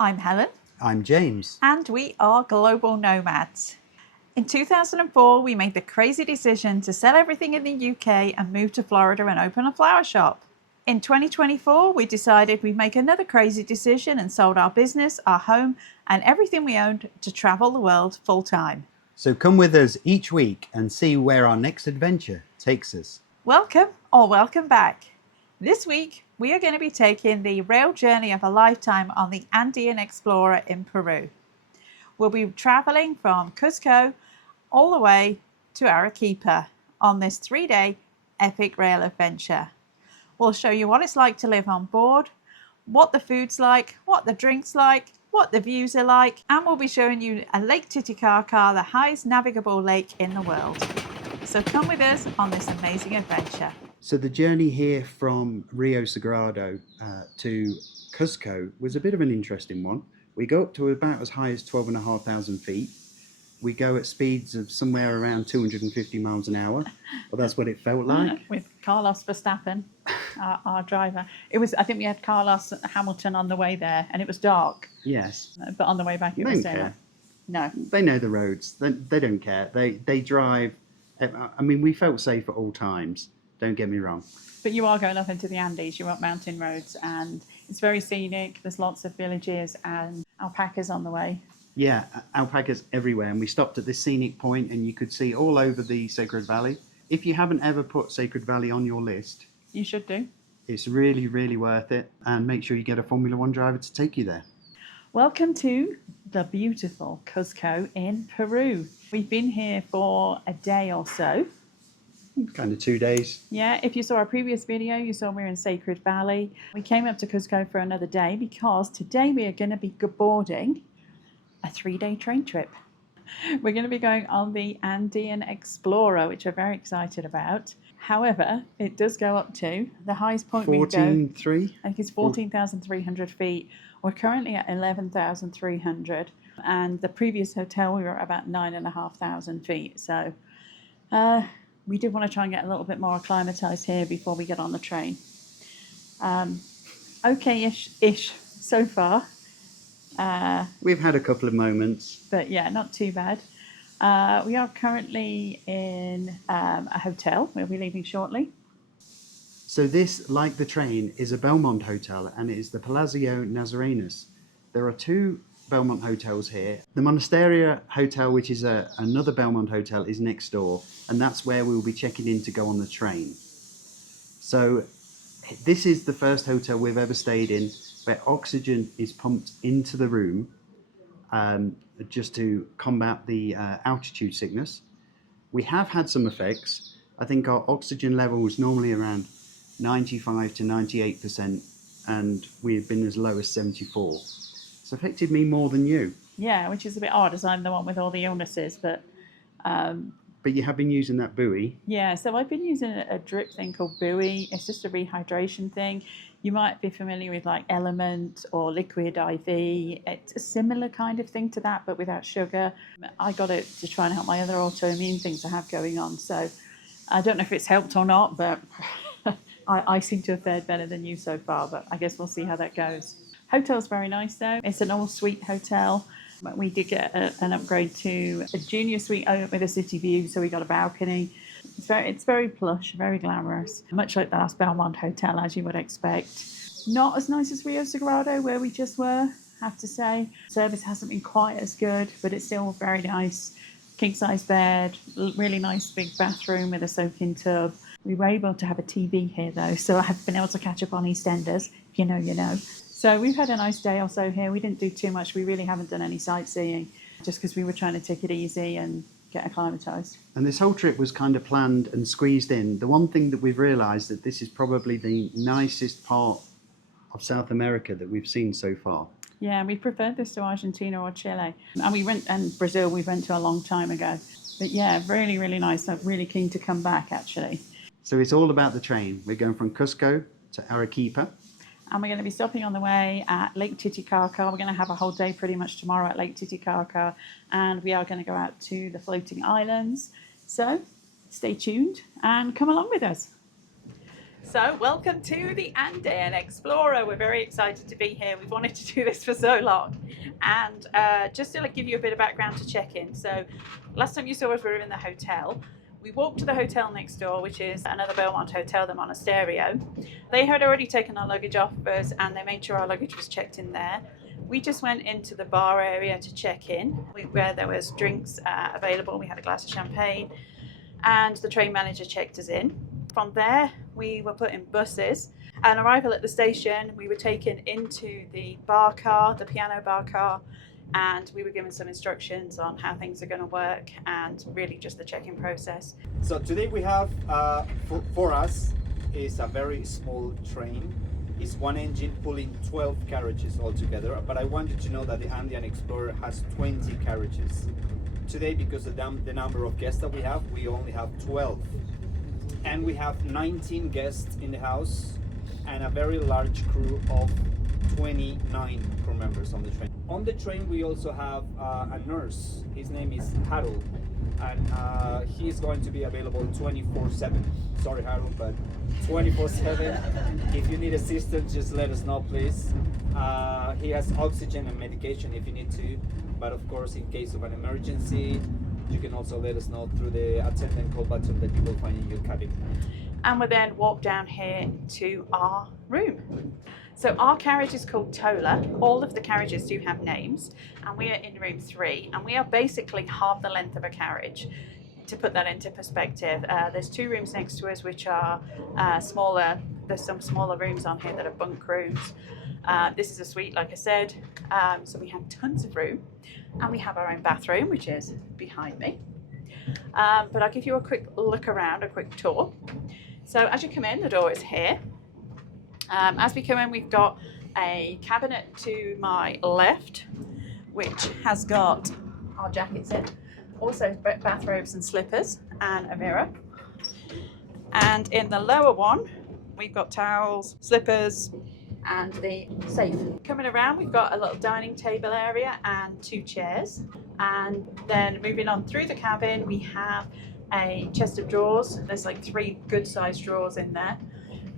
I'm Helen. I'm James. And we are global nomads. In 2004, we made the crazy decision to sell everything in the UK and move to Florida and open a flower shop. In 2024, we decided we'd make another crazy decision and sold our business, our home, and everything we owned to travel the world full time. So come with us each week and see where our next adventure takes us. Welcome or welcome back. This week, we are going to be taking the rail journey of a lifetime on the Andean Explorer in Peru. We'll be traveling from Cusco all the way to Arequipa on this 3-day epic rail adventure. We'll show you what it's like to live on board, what the food's like, what the drink's like, what the views are like, and we'll be showing you a Lake Titicaca, the highest navigable lake in the world. So come with us on this amazing adventure. So the journey here from Rio Segrado to Cusco was a bit of an interesting one. We go up to about as high as 12,500 feet. We go at speeds of somewhere around 250 miles an hour. Well, that's what it felt like. With Carlos Verstappen, our driver. I think we had Carlos Hamilton on the way there, and it was dark. Yes. But on the way back, it was daylight. No. They know the roads. They don't care. They drive. I mean, we felt safe at all times. Don't get me wrong. But you are going up into the Andes. You're up mountain roads, and it's very scenic. There's lots of villages and alpacas on the way. Yeah, alpacas everywhere. And we stopped at this scenic point, and you could see all over the Sacred Valley. If you haven't ever put Sacred Valley on your list, you should do. It's really, really worth it. And make sure you get a Formula One driver to take you there. Welcome to the beautiful Cusco in Peru. We've been here for a day or so. Kind of 2 days. Yeah, if you saw our previous video, you saw we're in Sacred Valley. We came up to Cusco for another day because today we are going to be boarding a 3-day train trip. We're going to be going on the Andean Explorer, which we're very excited about. However, it does go up to the highest point we go. 14,300? I think it's 14,300 feet. We're currently at 11,300. And the previous hotel, we were at about 9,500 feet. So we did want to try and get a little bit more acclimatized here before we get on the train. Okay-ish so far. We've had a couple of moments. But yeah, not too bad. We are currently in a hotel. We'll be leaving shortly. So this, like the train, is a Belmond hotel, and it is the Palacio Nazarenas. There are 2 Belmond hotels here. The Monasteria Hotel, which is another Belmond hotel, is next door, and that's where we'll be checking in to go on the train. So this is the first hotel we've ever stayed in where oxygen is pumped into the room just to combat the altitude sickness. We have had some effects. I think our oxygen level was normally around 95 to 98%, and we've been as low as 74. It's affected me more than you. Yeah, which is a bit odd as I'm the one with all the illnesses, but you have been using that buoy. Yeah, so I've been using a drip thing called buoy. It's just a rehydration thing. You might be familiar with like Element or Liquid IV. It's a similar kind of thing to that, but without sugar. I got it to try and help my other autoimmune things I have going on. So I don't know if it's helped or not, but I seem to have fared better than you so far, but I guess we'll see how that goes. Hotel's very nice though. It's an all-suite hotel. But we did get an upgrade to a junior suite with a city view, so we got a balcony. It's very plush, very glamorous, much like the last Belmond Hotel, as you would expect. Not as nice as Rio Segrado, where we just were, I have to say. Service hasn't been quite as good, but it's still very nice. King-size bed, really nice big bathroom with a soak-in tub. We were able to have a TV here, though, so I have been able to catch up on EastEnders. If you know, you know. So we've had a nice day or so here. We didn't do too much. We really haven't done any sightseeing, just because we were trying to take it easy and get acclimatized. And this whole trip was kind of planned and squeezed in. The one thing that we've realized that this is probably the nicest part of South America that we've seen so far. Yeah, we preferred this to Argentina or Chile. And Brazil we went to a long time ago. But yeah, really, really nice. I'm really keen to come back, actually. So it's all about the train. We're going from Cusco to Arequipa. And we're going to be stopping on the way at Lake Titicaca. We're going to have a whole day pretty much tomorrow at Lake Titicaca. And we are going to go out to the floating islands. So stay tuned and come along with us. So, welcome to the Andean Explorer. We're very excited to be here. We've wanted to do this for so long. And just to give you a bit of background to check in. So, last time you saw us, we were in the hotel. We walked to the hotel next door, which is another Belmond hotel, the Monasterio. They had already taken our luggage off us and they made sure our luggage was checked in there. We just went into the bar area to check in, where there was drinks available. We had a glass of champagne and the train manager checked us in. From there, we were put in buses. On arrival at the station, we were taken into the bar car, the piano bar car, and we were given some instructions on how things are going to work and really just the check-in process. So today we have, for us, is a very small train. It's one engine pulling 12 carriages altogether, but I want you to know that the Andean Explorer has 20 carriages. Today, because of the number of guests that we have, we only have 12. And we have 19 guests in the house and a very large crew of 29 crew members on the train. On the train we also have a nurse. His name is Harold, and he is going to be available 24/7. Sorry Harold, but 24/7. If you need assistance, just let us know, please. He has oxygen and medication if you need to, but of course in case of an emergency you can also let us know through the attendant call button that you will find in your cabin. And we then walk down here to our room. So our carriage is called Tola. All of the carriages do have names, and we are in room 3, and we are basically half the length of a carriage. To put that into perspective, there's 2 rooms next to us which are smaller. There's some smaller rooms on here that are bunk rooms. This is a suite, like I said, so we have tons of room, and we have our own bathroom, which is behind me. But I'll give you a quick look around, a quick tour. So as you come in, the door is here. As we come in, we've got a cabinet to my left, which has got our jackets in, also bathrobes and slippers, and a mirror. And in the lower one, we've got towels, slippers, and the safe. Coming around, we've got a little dining table area and 2 chairs. And then moving on through the cabin, we have a chest of drawers. There's like 3 good sized drawers in there,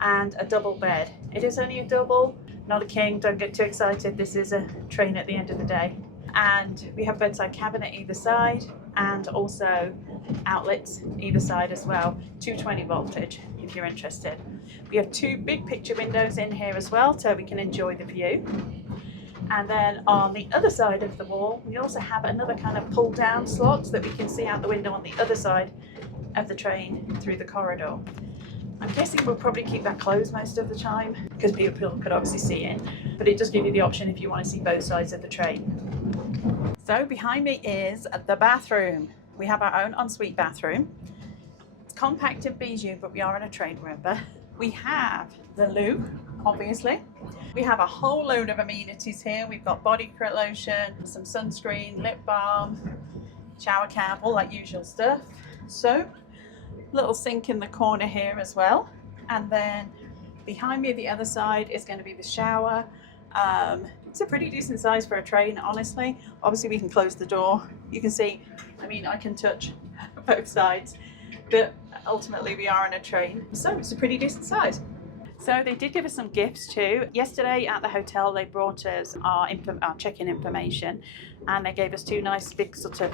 and a double bed. It is only a double, not a king, don't get too excited. This is a train at the end of the day. And we have a bedside cabinet either side, and also outlets either side as well, 220 voltage if you're interested. We have 2 big picture windows in here as well, so we can enjoy the view. And then on the other side of the wall, we also have another kind of pull down slot so that we can see out the window on the other side of the train through the corridor. I'm guessing we'll probably keep that closed most of the time because people could obviously see it, but it does give you the option if you want to see both sides of the train. So behind me is the bathroom. We have our own ensuite bathroom. It's compact and bijou, but we are on a train, remember. We have the loo, obviously. We have a whole load of amenities here. We've got body lotion, some sunscreen, lip balm, shower cap, all that usual stuff. Soap, little sink in the corner here as well. And then behind me, the other side is going to be the shower. It's a pretty decent size for a train, honestly. Obviously, we can close the door. You can see, I mean, I can touch both sides, but ultimately we are on a train, so it's a pretty decent size. So they did give us some gifts too. Yesterday at the hotel, they brought us our check-in information, and they gave us 2 nice big sort of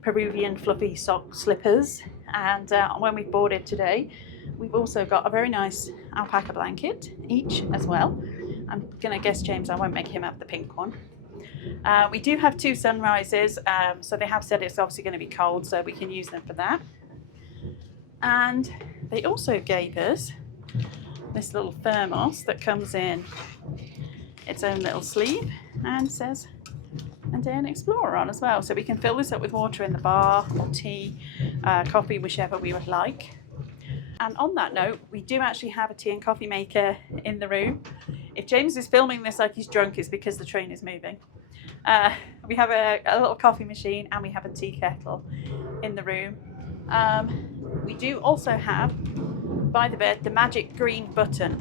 Peruvian fluffy sock slippers. And when we boarded today, we've also got a very nice alpaca blanket each as well. I'm gonna guess James, I won't make him have the pink one. We do have 2 sunrises, so they have said it's obviously going to be cold, so we can use them for that. And they also gave us this little thermos that comes in its own little sleeve and says Andean Explorer on as well. So we can fill this up with water in the bar, or tea, coffee, whichever we would like. And on that note, we do actually have a tea and coffee maker in the room. If James is filming this like he's drunk, it's because the train is moving. We have a little coffee machine, and we have a tea kettle in the room. We do also have, by the bed, the magic green button.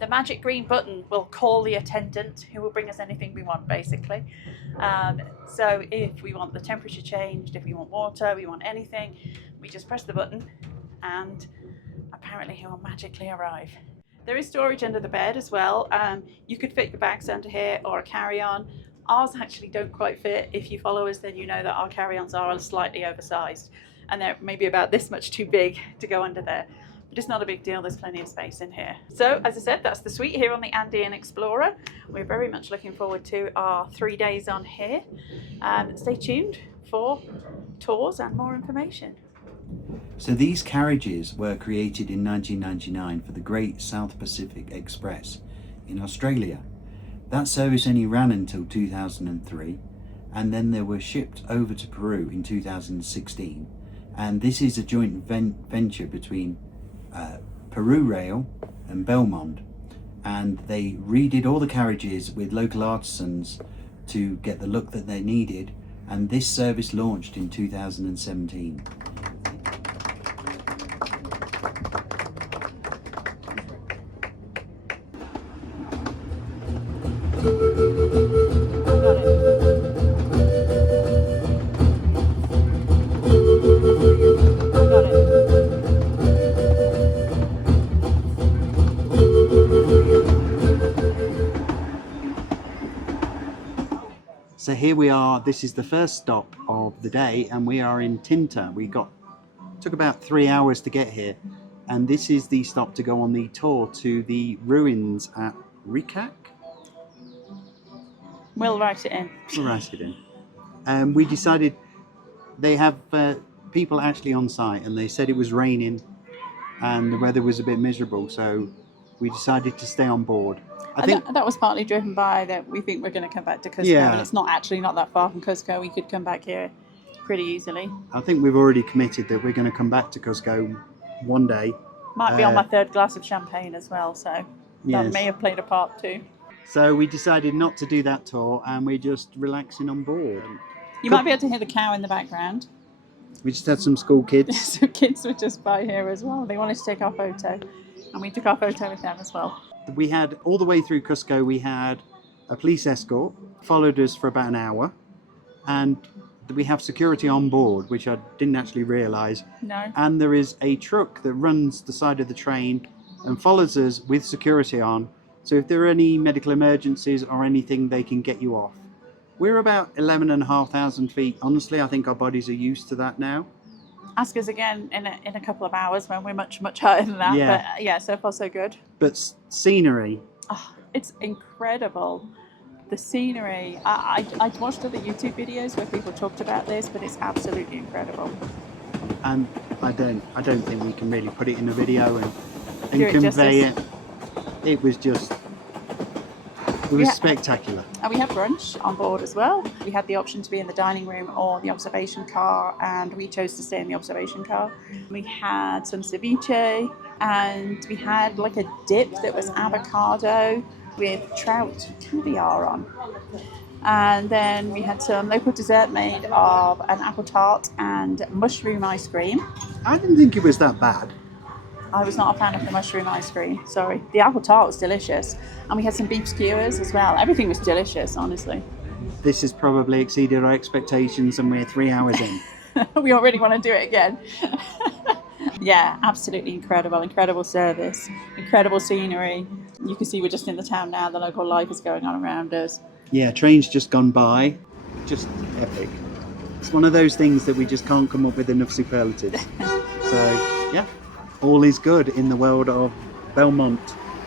The magic green button will call the attendant, who will bring us anything we want, basically. So if we want the temperature changed, if we want water, we want anything, we just press the button, and apparently he will magically arrive. There is storage under the bed as well. You could fit your bags under here or a carry-on. Ours actually don't quite fit. If you follow us, then you know that our carry-ons are slightly oversized and they're maybe about this much too big to go under there. But it's not a big deal, there's plenty of space in here. So as I said, that's the suite here on the Andean Explorer. We're very much looking forward to our 3 days on here. Stay tuned for tours and more information. So these carriages were created in 1999 for the Great South Pacific Express in Australia. That service only ran until 2003, and then they were shipped over to Peru in 2016. And this is a joint venture between Peru Rail and Belmond, and they redid all the carriages with local artisans to get the look that they needed, and this service launched in 2017. So here we are, this is the first stop of the day, and we are in Tinta. Took about 3 hours to get here, and this is the stop to go on the tour to the ruins at Raqchi. We'll write it in. We'll write it in. We decided they have people actually on site, and they said it was raining and the weather was a bit miserable, so we decided to stay on board. I think that was partly driven by that we think we're going to come back to Cusco, Yeah. and it's not that far from Cusco. We could come back here pretty easily. I think we've already committed that we're going to come back to Cusco one day. Might be on my third glass of champagne as well, so that Yes. may have played a part too. So we decided not to do that tour, and we're just relaxing on board. You might be able to hear the cow in the background. We just had some school kids. So kids were just by here as well. They wanted to take our photo, and we took our photo with them as well. We had, all the way through Cusco, we had a police escort, followed us for about an hour, and we have security on board, which I didn't actually realise. No. And there is a truck that runs the side of the train and follows us with security on. So if there are any medical emergencies or anything, they can get you off. We're about 11,500 feet. Honestly, I think our bodies are used to that now. Ask us again in a couple of hours when we're much higher than that. Yeah. But yeah, so far so good. But scenery, Oh, it's incredible. The scenery. I'd watched other YouTube videos where people talked about this, but it's absolutely incredible. and I don't think we can really put it in a video and Do it convey justice. it. It was Yeah. spectacular. And we had brunch on board as well. We had the option to be in the dining room or the observation car, and we chose to stay in the observation car. We had some ceviche, and we had like a dip that was avocado with trout caviar on. And then we had some local dessert made of an apple tart and mushroom ice cream. I didn't think it was that bad. I was not a fan of the mushroom ice cream, sorry. The apple tart was delicious. And we had some beef skewers as well. Everything was delicious, honestly. This has probably exceeded our expectations, and we're 3 hours in. We already want to do it again. Yeah, absolutely incredible service, incredible scenery. You can see we're just in the town now, the local life is going on around us. Yeah, train's just gone by. Just epic. It's one of those things that we just can't come up with enough superlatives. So, yeah, all is good in the world of Belmond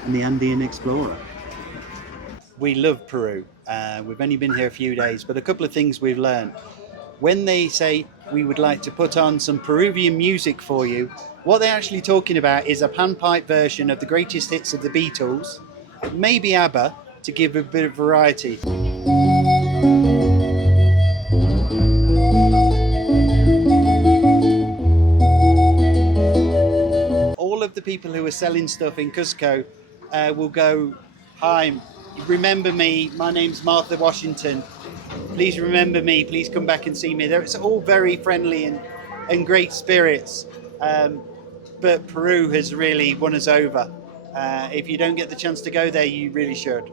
and the Andean Explorer. We love Peru. We've only been here a few days, but a couple of things we've learned. When they say we would like to put on some Peruvian music for you, what they're actually talking about is a panpipe version of the greatest hits of the Beatles, maybe ABBA, to give a bit of variety. All of the people who are selling stuff in Cusco will go, "Hi, remember me, my name's Martha Washington. Please remember me, please come back and see me." It's all very friendly and great spirits. But Peru has really won us over. If you don't get the chance to go there, you really should.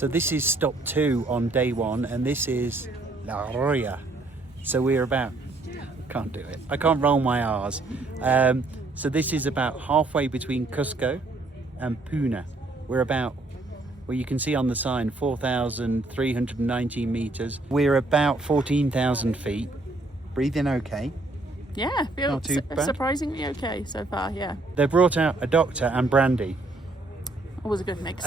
So this is stop 2 on day 1, and this is La Raya. So we're about, can't do it, I can't roll my R's. So this is about halfway between Cusco and Puno. We're about, well, you can see on the sign, 4,319 meters. We're about 14,000 feet. Breathing okay. Yeah, feel Not too bad. surprisingly okay so far, yeah. They brought out a doctor and brandy. Always a good mix.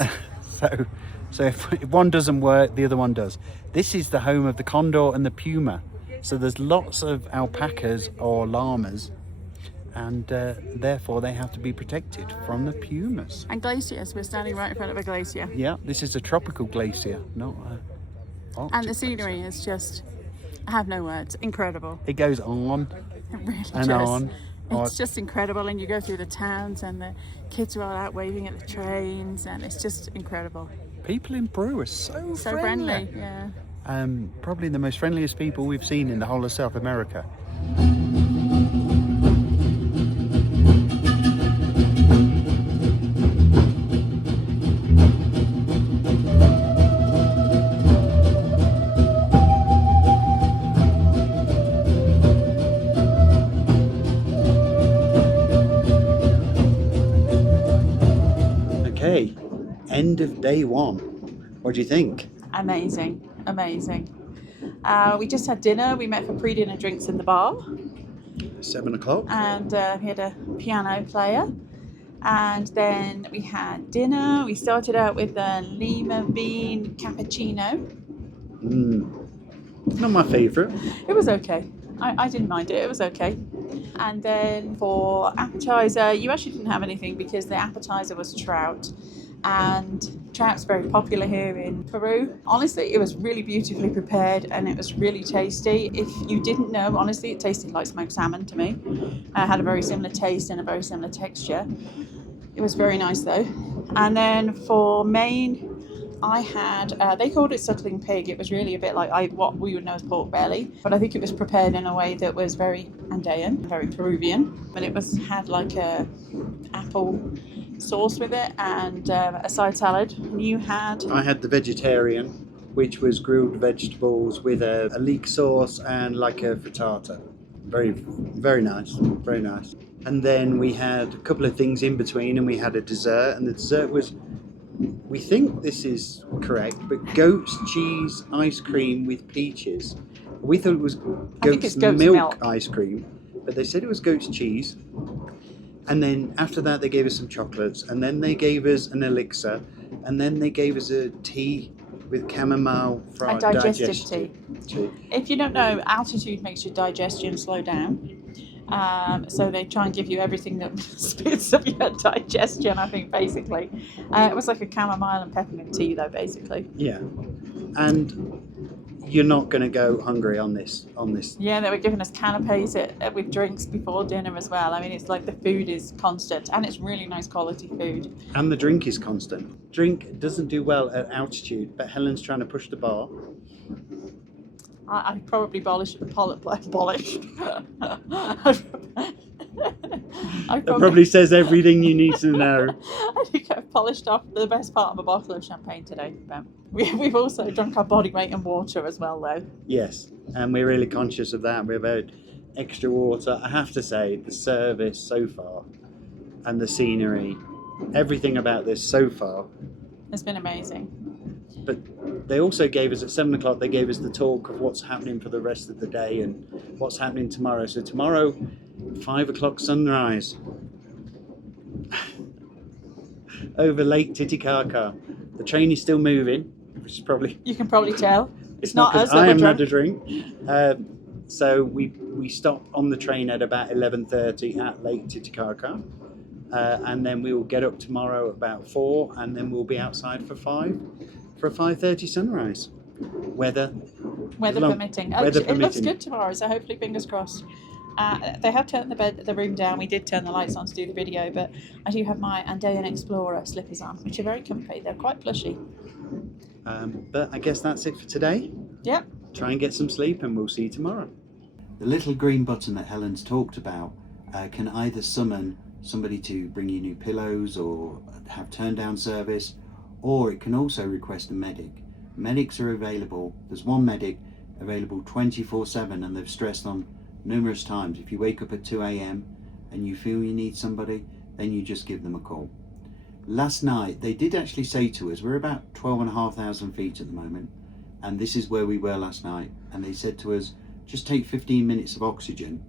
So if one doesn't work, the other one does. This is the home of the condor and the puma. So there's lots of alpacas or llamas, and therefore they have to be protected from the pumas. And glaciers, we're standing right in front of a glacier. Yeah, this is a tropical glacier, not a Arctic And the scenery glacier. is just, I have no words, incredible. It goes on It really and does. on. It's just incredible, and you go through the towns and the kids are all out waving at the trains, and it's just incredible. People in Peru are so Friendly, yeah. Probably the most friendliest people we've seen in the whole of South America. Okay, end of day 1. What do you think? Amazing. We just had dinner. We met for pre-dinner drinks in the bar, 7 o'clock. and we had a piano player. And then we had dinner. We started out with a lima bean cappuccino. Not my favourite. It was okay. I didn't mind it. It was okay. And then for appetizer, you actually didn't have anything because the appetizer was trout. And trout's very popular here in Peru. Honestly, it was really beautifully prepared and it was really tasty. If you didn't know, honestly, it tasted like smoked salmon to me. It had a very similar taste and a very similar texture. It was very nice though. And then for main, I had, they called it suckling pig. It was really a bit like what we would know as pork belly, but I think it was prepared in a way that was very Andean, very Peruvian. But it had like a apple sauce with it and a side salad. And you had? I had the vegetarian, which was grilled vegetables with a leek sauce and like a frittata. Very, very nice, very nice. And then we had a couple of things in between, and we had a dessert, and the dessert was, we think this is correct, but goat's cheese ice cream with peaches. We thought it was goat's milk ice cream, but they said it was goat's cheese. And then after that they gave us some chocolates, and then they gave us an elixir, and then they gave us a tea with chamomile for our digestive tea. If you don't know, altitude makes your digestion slow down. So they try and give you everything that speeds up your digestion, I think, basically. It was like a chamomile and peppermint tea, though, basically. Yeah. And you're not going to go hungry on this. Yeah, they were giving us canapes with drinks before dinner as well. I mean, it's like the food is constant, and it's really nice quality food. And the drink is constant. Drink doesn't do well at altitude, but Helen's trying to push the bar. I probably polished. That probably says everything you need to know. I think I've polished off the best part of a bottle of champagne today. But we've also drunk our body weight in water as well, though. Yes, and we're really conscious of that. We've had extra water. I have to say, the service so far and the scenery, everything about this so far has been amazing. But they also gave us, at 7 o'clock, they gave us the talk of what's happening for the rest of the day and what's happening tomorrow. So tomorrow, 5 o'clock sunrise over Lake Titicaca. The train is still moving, which is probably... You can probably tell. It's not us. I haven't had a drink. So we stop on the train at about 11:30 at Lake Titicaca. And then we will get up tomorrow about 4, and then we'll be outside for 5. For a 5:30 sunrise. Weather permitting. It looks good tomorrow, so hopefully fingers crossed. They have turned the room down. We did turn the lights on to do the video, but I do have my Andean Explorer slippers on, which are very comfy. They're quite plushy. But I guess that's it for today. Yep. Try and get some sleep, and we'll see you tomorrow. The little green button that Helen's talked about can either summon somebody to bring you new pillows or have turn down service, or it can also request a medic. Medics are available. There's one medic available 24/7, and they've stressed on numerous times, if you wake up at 2 a.m. and you feel you need somebody, then you just give them a call. Last night they did actually say to us, we're about 12,500 feet at the moment, and this is where we were last night, and they said to us, just take 15 minutes of oxygen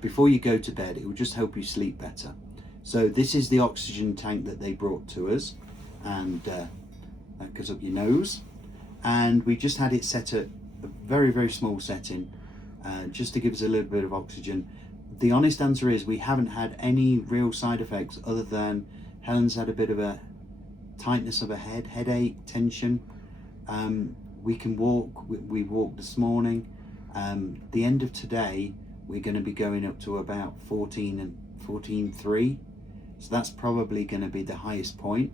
before you go to bed. It will just help you sleep better. So this is the oxygen tank that they brought to us, and that goes up your nose, and we just had it set at a very, very small setting, just to give us a little bit of oxygen. The honest answer is we haven't had any real side effects, other than Helen's had a bit of a tightness of a head, headache, tension. We can walk. We walked this morning. The end of today, we're going to be going up to about 14.3, so that's probably going to be the highest point.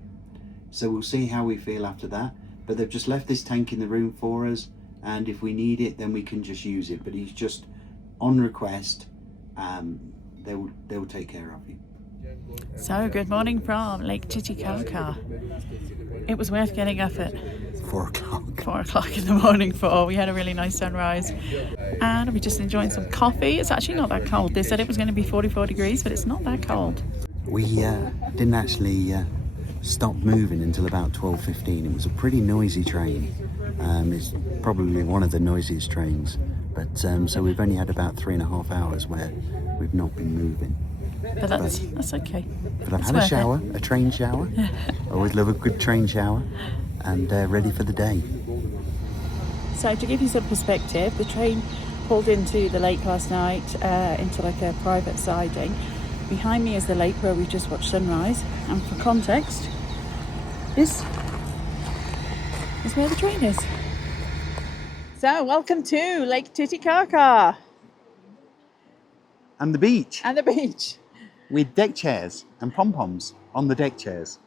So we'll see how we feel after that. But they've just left this tank in the room for us, and if we need it, then we can just use it. But he's just on request. They'll take care of you. So, good morning from Lake Titicaca. It was worth getting up at 4 o'clock. 4 o'clock in the morning for. We had a really nice sunrise, and we're just enjoying some coffee. It's actually not that cold. They said it was going to be 44 degrees, but it's not that cold. We didn't actually stop moving until about 12:15. It was a pretty noisy train. It's probably one of the noisiest trains, but so we've only had about 3.5 hours where we've not been moving. But that's okay. But I've had a shower, a train shower. Always love a good train shower, and ready for the day. So to give you some perspective, the train pulled into the lake last night, into like a private siding. Behind me is the lake where we just watched sunrise, and for context, this is where the train is. So welcome to Lake Titicaca. And the beach. And the beach. With deck chairs and pom-poms on the deck chairs.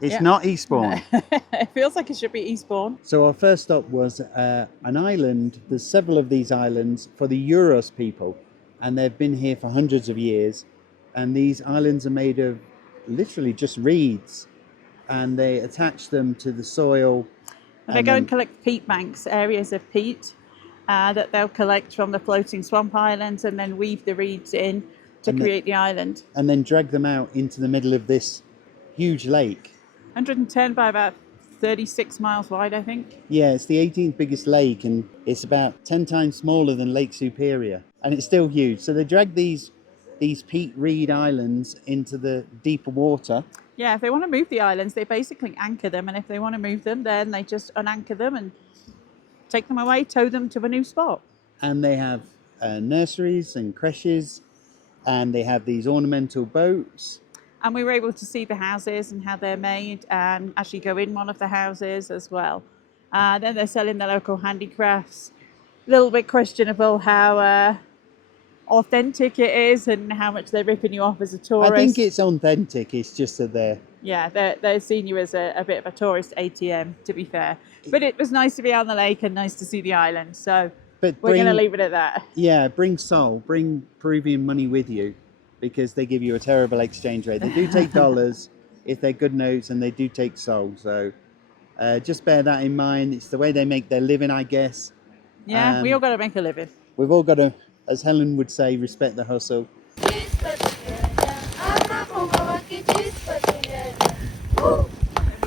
It's Yeah. not Eastbourne. It feels like it should be Eastbourne. So our first stop was an island. There's several of these islands for the Euros people, and they've been here for hundreds of years. And these islands are made of literally just reeds, and they attach them to the soil. And they go and collect peat banks, areas of peat that they'll collect from the floating swamp islands, and then weave the reeds in to create the island. And then drag them out into the middle of this huge lake. 110 by about 36 miles wide, I think. Yeah, it's the 18th biggest lake, and it's about 10 times smaller than Lake Superior, and it's still huge. So they drag these peat reed islands into the deeper water. Yeah, if they want to move the islands, they basically anchor them, and if they want to move them, then they just unanchor them and take them away, tow them to a new spot. And they have nurseries and creches, and they have these ornamental boats. And we were able to see the houses and how they're made, and actually go in one of the houses as well. Then they're selling the local handicrafts. A little bit questionable how authentic it is and how much they're ripping you off as a tourist. I think it's authentic, it's just that they're seeing you as a bit of a tourist ATM, to be fair. But it was nice to be on the lake and nice to see the island, so we're going to leave it at that. Yeah, bring Peruvian money with you, because they give you a terrible exchange rate. They do take dollars if they're good notes, and they do take sol, so just bear that in mind. It's the way they make their living, I guess. Yeah, we all got to make a living. We've all got to, as Helen would say, respect the hustle. We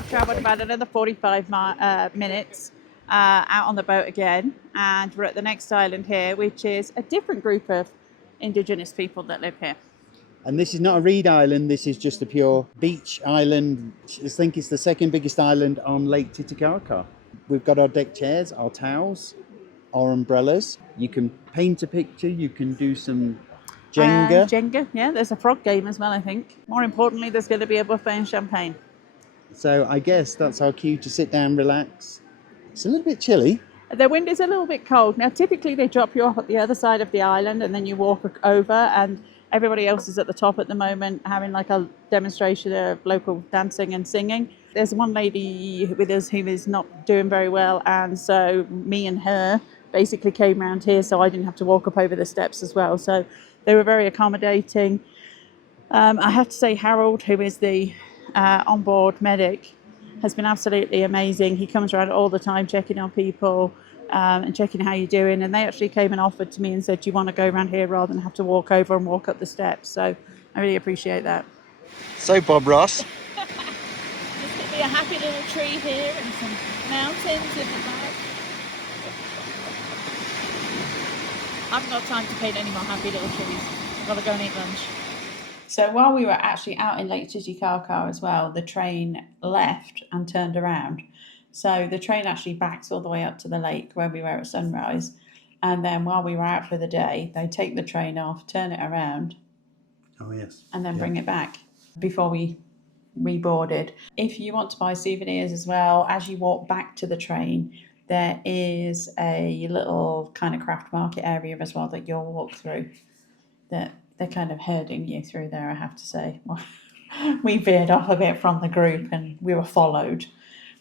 travelled about another 45 minutes out on the boat again, and we're at the next island here, which is a different group of indigenous people that live here. And this is not a reed island, this is just a pure beach island. I think it's the second biggest island on Lake Titicaca. We've got our deck chairs, our towels, our umbrellas. You can paint a picture, you can do some Jenga. Jenga, yeah, there's a frog game as well, I think. More importantly, there's going to be a buffet and champagne. So I guess that's our cue to sit down, relax. It's a little bit chilly. The wind is a little bit cold. Now, typically they drop you off at the other side of the island and then you walk over, and everybody else is at the top at the moment having like a demonstration of local dancing and singing. There's one lady with us who is not doing very well, and so me and her basically came around here so I didn't have to walk up over the steps as well. So they were very accommodating. I have to say Harold, who is the onboard medic, has been absolutely amazing. He comes around all the time checking on people and checking how you're doing. And they actually came and offered to me and said, do you want to go around here rather than have to walk over and walk up the steps? So I really appreciate that. So Bob Ross. This could be a happy little tree here and some mountains in the back. I haven't got time to paint any more happy little trees. I've got to go and eat lunch. So while we were actually out in Lake Titicaca as well, the train left and turned around. So the train actually backs all the way up to the lake where we were at sunrise. And then while we were out for the day, they take the train off, turn it around. Oh, yes. And then bring it back before we reboarded. If you want to buy souvenirs as well, as you walk back to the train, there is a little kind of craft market area as well that you'll walk through. That they're kind of herding you through there, I have to say. We veered off a bit from the group and we were followed,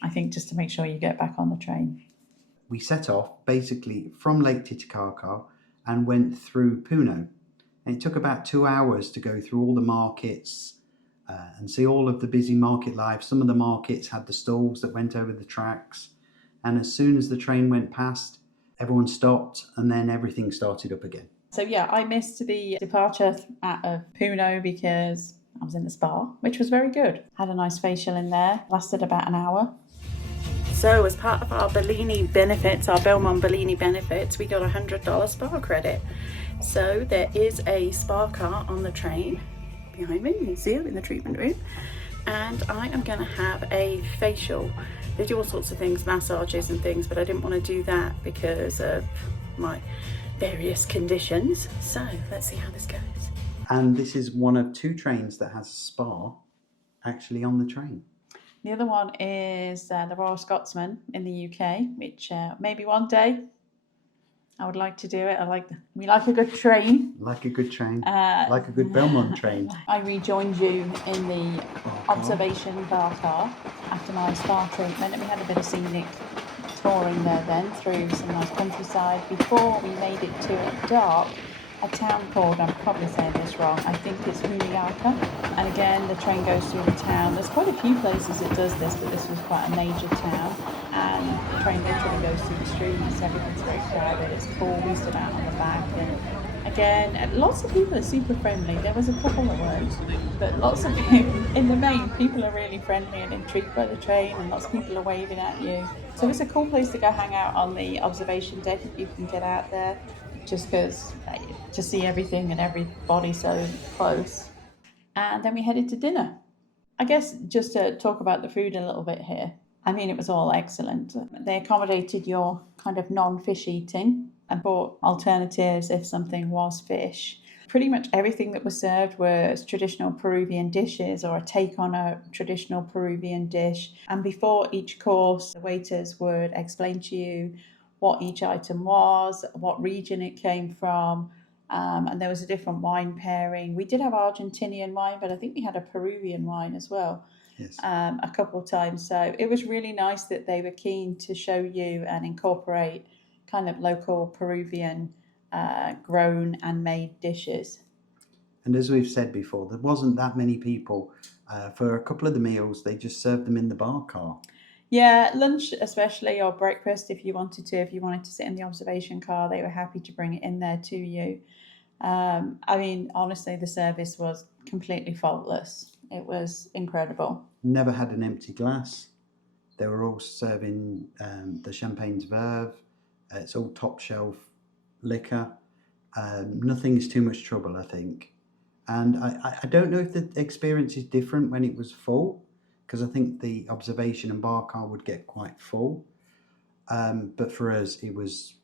I think, just to make sure you get back on the train. We set off basically from Lake Titicaca and went through Puno. And it took about 2 hours to go through all the markets and see all of the busy market life. Some of the markets had the stalls that went over the tracks. And as soon as the train went past, everyone stopped and then everything started up again. So yeah, I missed the departure out of Puno because I was in the spa, which was very good. Had a nice facial in there, lasted about an hour. So as part of our Bellini benefits, our Belmond Bellini benefits, we got a $100 spa credit. So there is a spa car on the train behind me, you can see it in the treatment room. And I am going to have a facial. They do all sorts of things, massages and things, but I didn't want to do that because of my various conditions. So let's see how this goes. And this is one of 2 trains that has a spa actually on the train. The other one is the Royal Scotsman in the UK, which maybe one day I would like to do it. We like a good train. Like a good train. Like a good Belmond train. I rejoined you in the observation bar car after my spa treatment, and we had a bit of scenic touring there then through some nice countryside before we made it to a dark, a town called, I'm probably saying this wrong, I think it's Raqchi. And again, the train goes through the town. There's quite a few places it does this, but this was quite a major town. And the train literally goes through the streets. Everything's very crowded. It's cool. We stood out on the back. And again, lots of people are super friendly. There was a couple that weren't, but lots of people, in the main, people are really friendly and intrigued by the train, and lots of people are waving at you. So it's a cool place to go hang out on the observation deck if you can get out there, just because to see everything and everybody so close. And then we headed to dinner. I guess just to talk about the food a little bit here. I mean, it was all excellent. They accommodated your kind of non-fish eating and brought alternatives if something was fish. Pretty much everything that was served was traditional Peruvian dishes or a take on a traditional Peruvian dish. And before each course, the waiters would explain to you what each item was, what region it came from, and there was a different wine pairing. We did have Argentinian wine, but I think we had a Peruvian wine as well. Yes. A couple of times. So it was really nice that they were keen to show you and incorporate kind of local Peruvian grown and made dishes. And as we've said before, there wasn't that many people. For a couple of the meals, they just served them in the bar car. Yeah, lunch especially, or breakfast if you wanted to sit in the observation car, they were happy to bring it in there to you. I mean, honestly, the service was completely faultless. It was incredible. Never had an empty glass. They were all serving the Champagne's Verve. It's all top shelf liquor. Nothing is too much trouble, I think. And I don't know if the experience is different when it was full, because I think the observation and bar car would get quite full. But for us, it was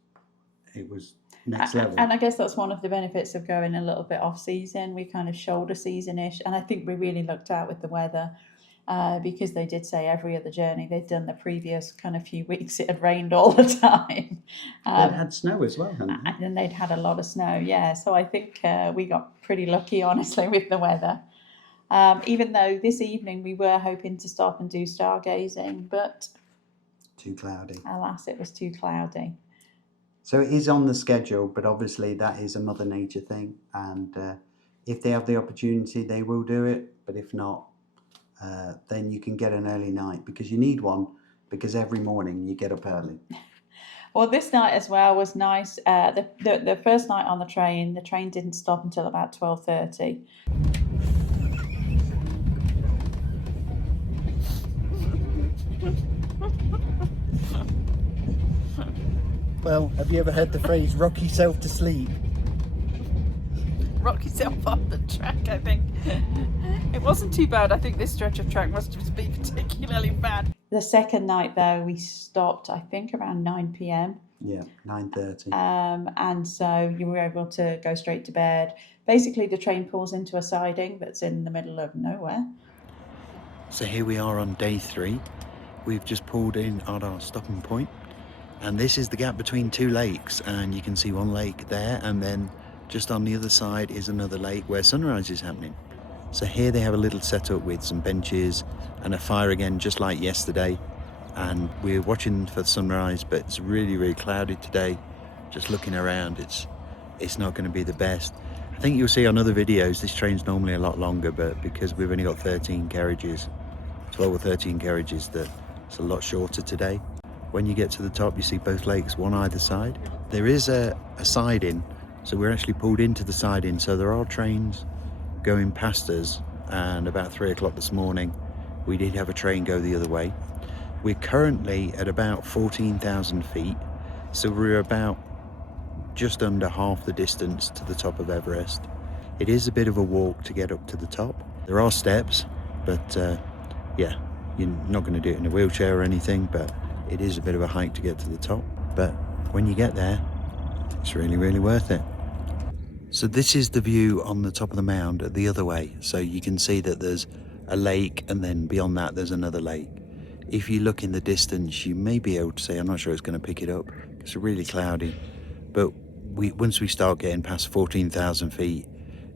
next level. And I guess that's one of the benefits of going a little bit off season. We kind of shoulder season-ish, and I think we really looked out with the weather because they did say every other journey they'd done the previous kind of few weeks it had rained all the time. They'd had snow as well, hadn't they? And they'd had a lot of snow, yeah. So I think we got pretty lucky, honestly, with the weather. Even though this evening we were hoping to stop and do stargazing, but too cloudy. Alas, it was too cloudy. So it is on the schedule, but obviously that is a Mother Nature thing. And if they have the opportunity, they will do it. But if not, then you can get an early night, because you need one, because every morning you get up early. Well, this night as well was nice. The first night on the train didn't stop until about 12:30. Well, have you ever heard the phrase rock yourself to sleep? Rock yourself off the track, I think. It wasn't too bad. I think this stretch of track must have been particularly bad. The second night, though, we stopped, I think, around 9 p.m. Yeah, 9:30. And so you were able to go straight to bed. Basically, the train pulls into a siding that's in the middle of nowhere. So here we are on day 3. We've just pulled in at our stopping point, and this is the gap between 2 lakes, and you can see one lake there, and then just on the other side is another lake where sunrise is happening. So here they have a little setup with some benches and a fire again, just like yesterday. And we're watching for the sunrise, but it's really, really cloudy today. Just looking around, it's not going to be the best. I think you'll see on other videos, this train's normally a lot longer, but because we've only got 13 carriages, 12 or 13 carriages, that it's a lot shorter today. When you get to the top, you see both lakes, one either side. There is a siding, so we're actually pulled into the siding, so there are trains going past us, and about 3 o'clock this morning, we did have a train go the other way. We're currently at about 14,000 feet, so we're about just under half the distance to the top of Everest. It is a bit of a walk to get up to the top. There are steps, but yeah, you're not going to do it in a wheelchair or anything, but it is a bit of a hike to get to the top. But when you get there, it's really, really worth it. So this is the view on the top of the mound the other way. So you can see that there's a lake, and then beyond that there's another lake. If you look in the distance, you may be able to see, I'm not sure it's going to pick it up, it's really cloudy, but once we start getting past 14,000 feet,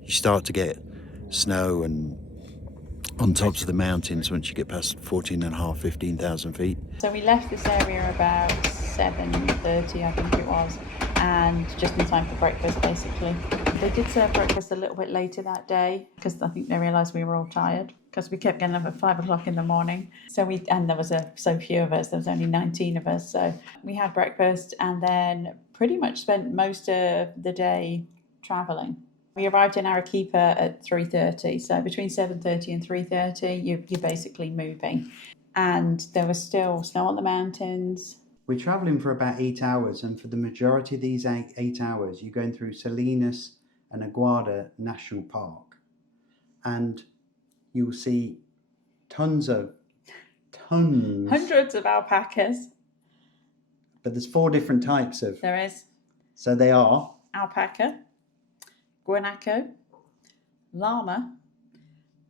you start to get snow and on tops of the mountains once you get past 15,000 feet. So we left this area about 7:30, I think it was, and just in time for breakfast, basically. They did serve breakfast a little bit later that day, because I think they realised we were all tired, because we kept getting up at 5 o'clock in the morning. And there was so few of us, there was only 19 of us. So we had breakfast and then pretty much spent most of the day travelling. We arrived in Arequipa at 3:30, so between 7:30 and 3:30, you're basically moving. And there was still snow on the mountains. We're travelling for about 8 hours, and for the majority of these 8 hours, you're going through Salinas and Aguada National Park. And you will see tons. Hundreds of alpacas. But there's 4 different types of. There is. So they are Alpaca, guanaco, llama,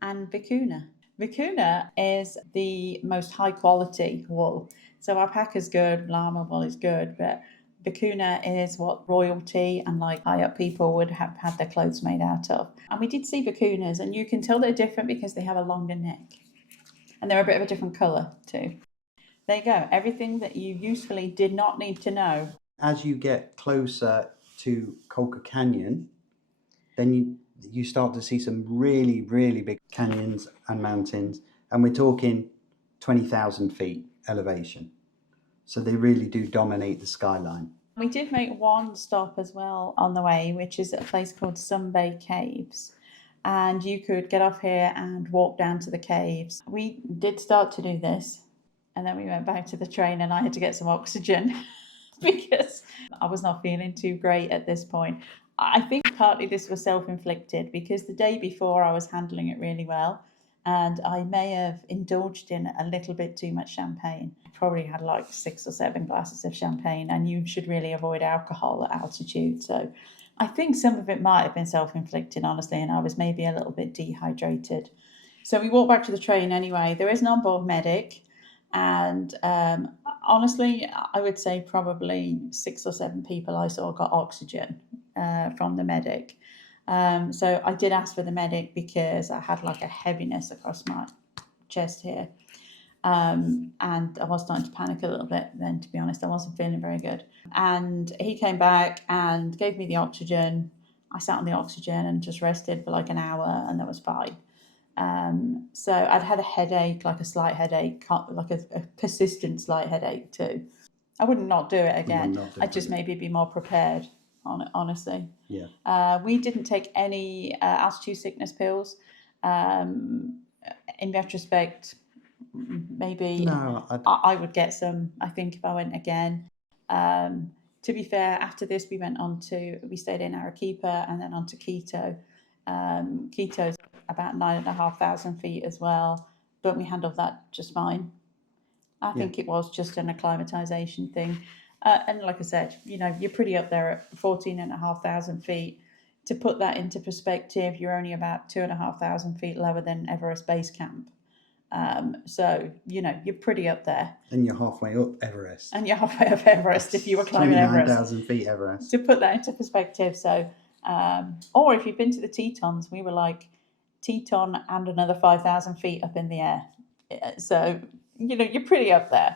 and vicuna. Vicuna is the most high quality wool. So alpaca's good, llama wool is good, but vicuna is what royalty and like high up people would have had their clothes made out of. And we did see vicunas, and you can tell they're different because they have a longer neck. And they're a bit of a different colour too. There you go, everything that you usefully did not need to know. As you get closer to Colca Canyon, then you start to see some really, really big canyons and mountains, and we're talking 20,000 feet elevation. So they really do dominate the skyline. We did make one stop as well on the way, which is at a place called Sumbay Caves. And you could get off here and walk down to the caves. We did start to do this, and then we went back to the train and I had to get some oxygen because I was not feeling too great at this point. I think partly this was self-inflicted because the day before I was handling it really well, and I may have indulged in a little bit too much champagne. I probably had like 6 or 7 glasses of champagne, and you should really avoid alcohol at altitude. So I think some of it might have been self-inflicted, honestly, and I was maybe a little bit dehydrated. So we walked back to the train anyway. There is an onboard medic, and honestly, I would say probably 6 or 7 people I saw got oxygen from the medic. So I did ask for the medic because I had like a heaviness across my chest here. And I was starting to panic a little bit then, to be honest. I wasn't feeling very good. And he came back and gave me the oxygen. I sat on the oxygen and just rested for like an hour, and that was fine. So I'd had a headache, like a slight headache, like a persistent slight headache too. I wouldn't not do it again. I'd just maybe be more prepared, honestly. Yeah. We didn't take any altitude sickness pills. In retrospect, maybe No, I would get some, I think, if I went again. To be fair, after this, we stayed in Arequipa and then on to Quito. Quito's about 9,500 feet as well, but we handled that just fine. I think it was just an acclimatization thing. And like I said, you're pretty up there at 14,500 feet. To put that into perspective, you're only about 2,500 feet lower than Everest Base Camp. So, you're pretty up there. And you're halfway up Everest. And you're halfway up Everest if you were climbing Everest. 29,000 feet Everest. To put that into perspective. So, or if you've been to the Tetons, we were like Teton and another 5,000 feet up in the air. So, you're pretty up there.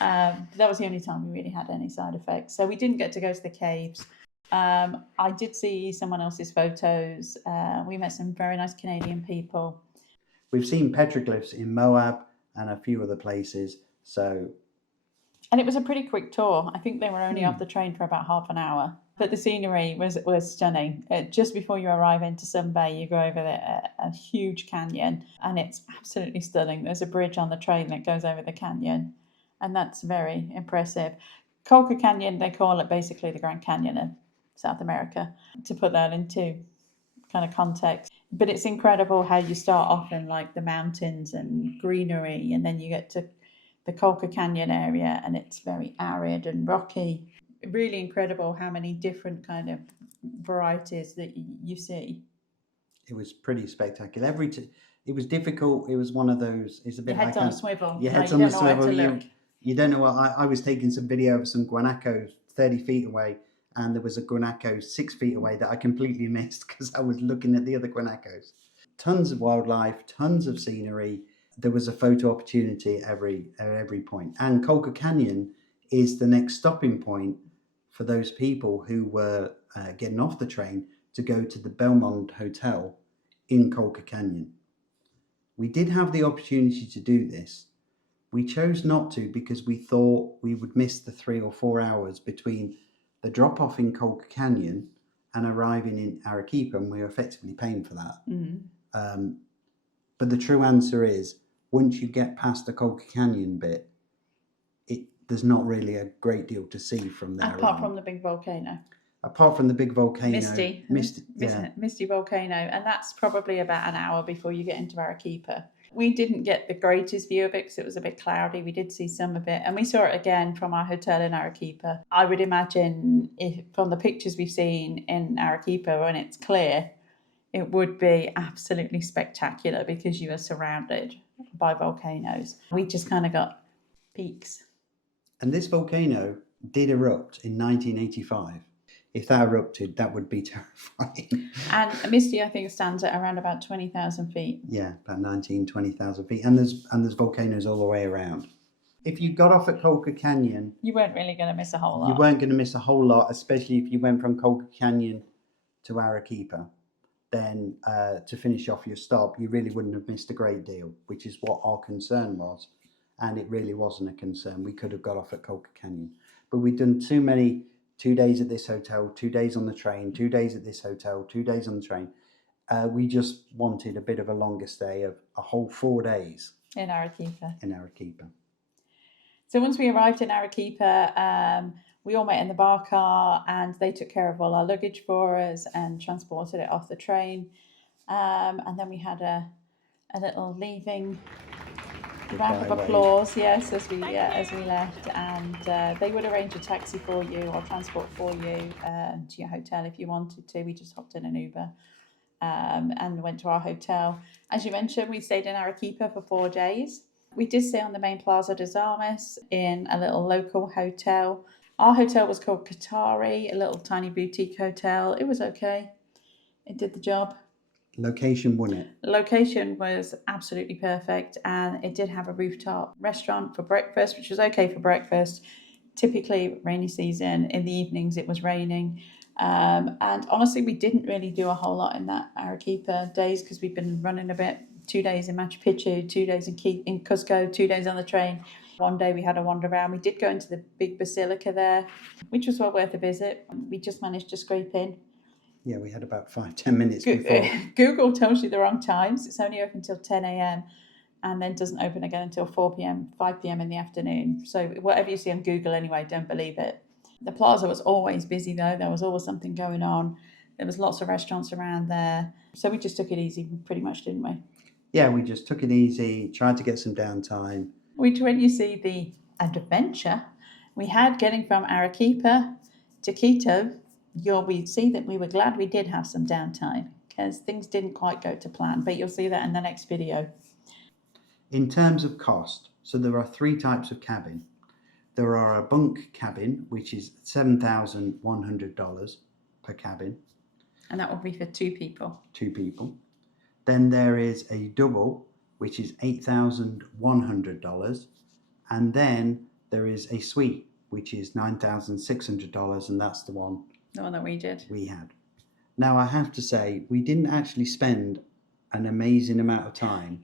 That was the only time we really had any side effects. So we didn't get to go to the caves. I did see someone else's photos. We met some very nice Canadian people. We've seen petroglyphs in Moab and a few other places. And it was a pretty quick tour. I think they were only off the train for about half an hour. But the scenery was stunning. Just before you arrive into Sumbay, you go over a huge canyon, and it's absolutely stunning. There's a bridge on the train that goes over the canyon, and that's very impressive. Colca Canyon, they call it basically the Grand Canyon of South America, to put that into kind of context. But it's incredible how you start off in like the mountains and greenery, and then you get to the Colca Canyon area, and it's very arid and rocky. Really incredible how many different kind of varieties that you see. It was pretty spectacular. It was difficult. It was one of those. It's a bit. Your head's on a swivel. Your head's on a swivel. You don't know what. I was taking some video of some guanacos 30 feet away, and there was a guanaco 6 feet away that I completely missed because I was looking at the other guanacos. Tons of wildlife, tons of scenery. There was a photo opportunity at every point. And Colca Canyon is the next stopping point for those people who were getting off the train to go to the Belmond Hotel in Colca Canyon. We did have the opportunity to do this. We chose not to because we thought we would miss the 3 or 4 hours between the drop-off in Colca Canyon and arriving in Arequipa, and we were effectively paying for that. Mm-hmm. But the true answer is, once you get past the Colca Canyon bit, there's not really a great deal to see from there. Apart from the big volcano. Apart from the big volcano. Misty Volcano. And that's probably about an hour before you get into Arequipa. We didn't get the greatest view of it because it was a bit cloudy. We did see some of it. And we saw it again from our hotel in Arequipa. I would imagine if from the pictures we've seen in Arequipa, when it's clear, it would be absolutely spectacular because you are surrounded by volcanoes. We just kind of got peaks. And this volcano did erupt in 1985. If that erupted, that would be terrifying. And Misty, I think, stands at around about 20,000 feet. Yeah, about 20,000 feet. And there's volcanoes all the way around. If you got off at Colca Canyon, you weren't really going to miss a whole lot. You weren't going to miss a whole lot, especially if you went from Colca Canyon to Arequipa. Then to finish off your stop, you really wouldn't have missed a great deal, which is what our concern was. And it really wasn't a concern. We could have got off at Colca Canyon. But we'd done 2 days at this hotel, 2 days on the train, 2 days at this hotel, 2 days on the train. We just wanted a bit of a longer stay of a whole 4 days. In Arequipa. So once we arrived in Arequipa, we all met in the bar car and they took care of all our luggage for us and transported it off the train. And then we had a little leaving round of applause, yes, as we left, and they would arrange a taxi for you or transport for you to your hotel if you wanted to. We just hopped in an Uber and went to our hotel. As you mentioned, we stayed in Arequipa for 4 days. We did stay on the main Plaza de Armas in a little local hotel. Our hotel was called Qatari, a little tiny boutique hotel. It was okay. It did the job. Location won it. Location was absolutely perfect, and it did have a rooftop restaurant for breakfast, which was okay for breakfast. Typically rainy season, in the evenings it was raining, and honestly we didn't really do a whole lot in that Arequipa days because we've been running a bit 2 days in Machu Picchu, 2 days in Cusco, 2 days on the train. One day we had a wander around. We did go into the big basilica there, which was well worth a visit. We just managed to scrape in. Yeah, we had about 5-10 minutes before. Google tells you the wrong times. It's only open till 10 a.m. and then doesn't open again until 4 p.m., 5 p.m. in the afternoon. So whatever you see on Google anyway, don't believe it. The plaza was always busy though. There was always something going on. There was lots of restaurants around there. So we just took it easy pretty much, didn't we? Yeah, we just took it easy, tried to get some downtime. Which when you see the adventure we had getting from Arequipa to Quito, you'll see that we were glad we did have some downtime because things didn't quite go to plan. But you'll see that in the next video. In terms of cost, so there are 3 types of cabin. There are a bunk cabin, which is $7,100 per cabin. And that will be for 2 people. 2 people. Then there is a double, which is $8,100. And then there is a suite, which is $9,600, and that's the one that we did. We had. Now, I have to say, we didn't actually spend an amazing amount of time.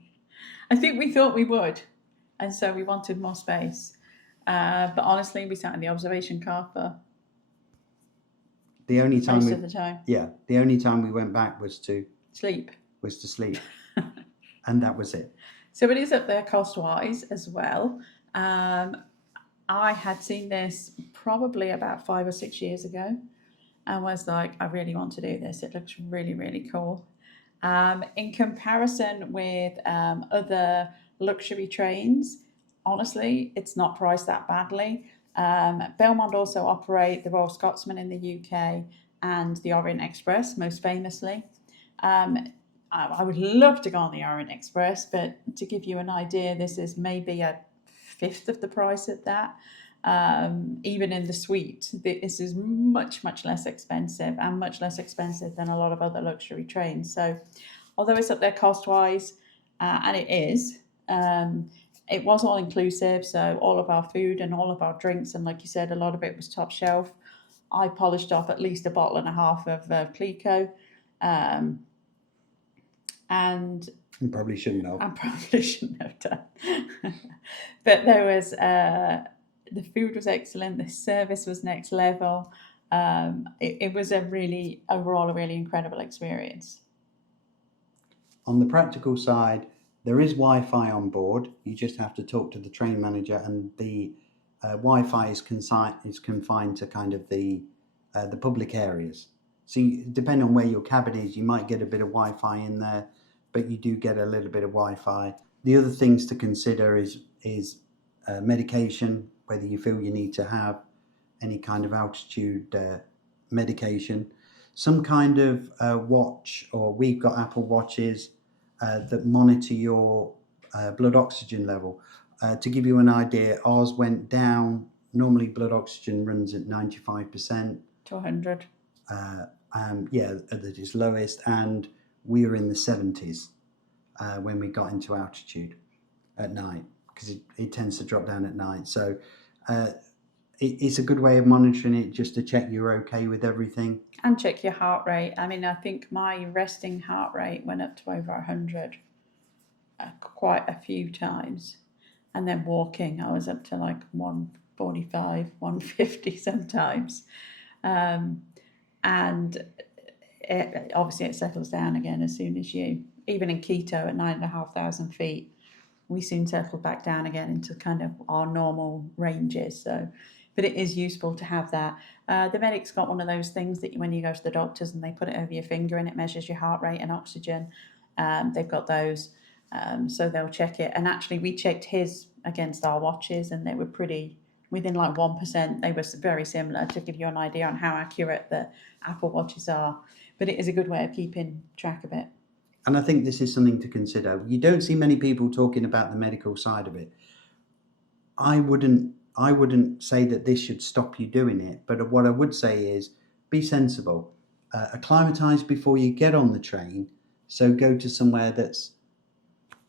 I think we thought we would, and so we wanted more space. But honestly, we sat in the observation car for the only time most of the time. Yeah, the only time we went back was to sleep. And that was it. So it is up there cost-wise as well. I had seen this probably about 5 or 6 years ago and was like, I really want to do this. It looks really, really cool. In comparison with other luxury trains, honestly, it's not priced that badly. Belmond also operate the Royal Scotsman in the UK and the Orient Express, most famously. I would love to go on the Orient Express, but to give you an idea, this is maybe a fifth of the price of that. Even in the suite, this is much, much less expensive and much less expensive than a lot of other luxury trains. So although it's up there cost-wise, and it is, it was all inclusive. So all of our food and all of our drinks, and like you said, a lot of it was top shelf. I polished off at least a bottle and a half of Clico. And you probably shouldn't have. I probably shouldn't have done. But there was, the food was excellent. The service was next level. It was overall a really incredible experience. On the practical side, there is Wi-Fi on board. You just have to talk to the train manager, and the Wi-Fi is confined to kind of the public areas. So depending on where your cabin is, you might get a bit of Wi-Fi in there, but you do get a little bit of Wi-Fi. The other things to consider is medication, whether you feel you need to have any kind of altitude medication. Some kind of watch, or we've got Apple Watches that monitor your blood oxygen level. To give you an idea, ours went down. Normally blood oxygen runs at 95%. To 100. At its lowest, and we were in the 70s when we got into altitude at night, because it tends to drop down at night. So it's a good way of monitoring it, just to check you're okay with everything. And check your heart rate. I mean, I think my resting heart rate went up to over 100 quite a few times. And then walking, I was up to like 145, 150 sometimes. And obviously it settles down again as soon as even in Quito at 9,500 feet, we soon settled back down again into kind of our normal ranges. So, but it is useful to have that. The medic's got one of those things that when you go to the doctors and they put it over your finger and it measures your heart rate and oxygen. They've got those, so they'll check it. And actually we checked his against our watches, and they were within like 1%, they were very similar, to give you an idea on how accurate the Apple Watches are. But it is a good way of keeping track of it. And I think this is something to consider. You don't see many people talking about the medical side of it. I wouldn't say that this should stop you doing it, but what I would say is be sensible. Acclimatise before you get on the train. So go to somewhere that's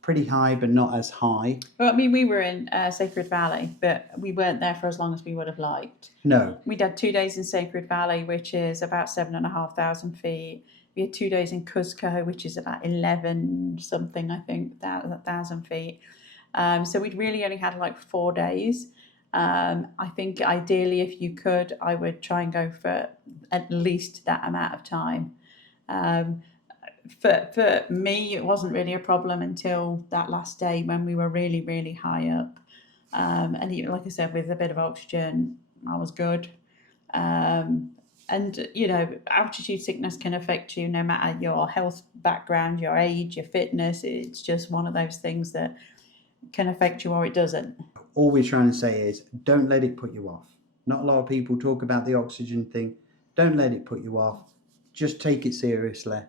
pretty high, but not as high. Well, I mean, we were in Sacred Valley, but we weren't there for as long as we would have liked. No. We did 2 days in Sacred Valley, which is about 7,500 feet. We had 2 days in Cusco, which is about 11 something, I think, 1,000 feet. So we'd really only had like 4 days. I think ideally, if you could, I would try and go for at least that amount of time. For me, it wasn't really a problem until that last day when we were really, really high up. And even, like I said, with a bit of oxygen, I was good. And, you know, altitude sickness can affect you no matter your health background, your age, your fitness. It's just one of those things that can affect you or it doesn't. All we're trying to say is don't let it put you off. Not a lot of people talk about the oxygen thing. Don't let it put you off. Just take it seriously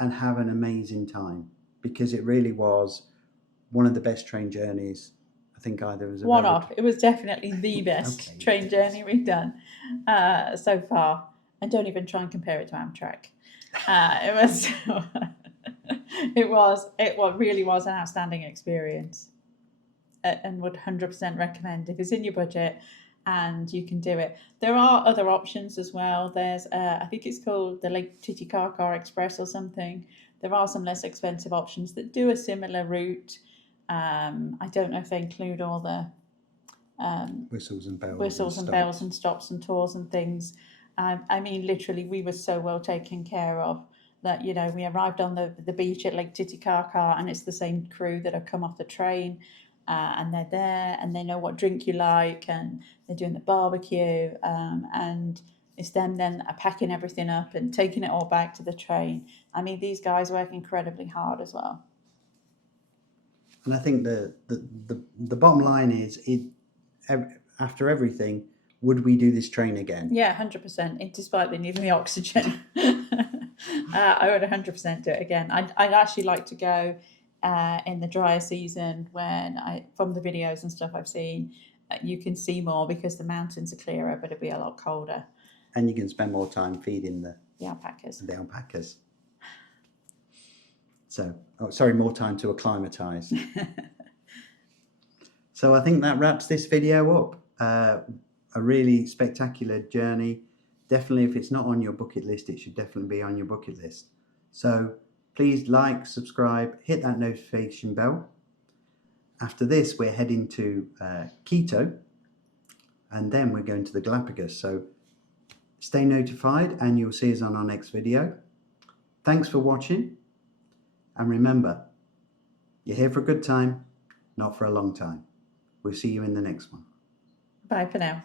and have an amazing time, because it really was one of the best train journeys I think either of us have One ever off. It was definitely the best Okay. train journey we've done so far. And don't even try and compare it to Amtrak. It really was an outstanding experience, and would 100% recommend if it's in your budget and you can do it. There are other options as well. There's I think it's called the Lake Titicaca Express or something. There are some less expensive options that do a similar route. I don't know if they include all the whistles and bells bells and stops and tours and things. I mean, literally, we were so well taken care of that, you know, we arrived on the beach at Lake Titicaca, and it's the same crew that have come off the train, and they're there, and they know what drink you like, and they're doing the barbecue, and it's them then packing everything up and taking it all back to the train. I mean, these guys work incredibly hard as well. And I think the bottom line is, after everything, would we do this train again? Yeah, 100%. Despite the needing the oxygen, I would 100% do it again. I'd actually like to go in the drier season when from the videos and stuff I've seen, you can see more because the mountains are clearer, but it'll be a lot colder. And you can spend more time feeding the alpacas. So, more time to acclimatise. So I think that wraps this video up. A really spectacular journey. Definitely, if it's not on your bucket list, it should definitely be on your bucket list. So please like, subscribe, hit that notification bell. After this, we're heading to Quito, and then we're going to the Galapagos. So stay notified, and you'll see us on our next video. Thanks for watching, and remember, you're here for a good time, not for a long time. We'll see you in the next one. Bye for now.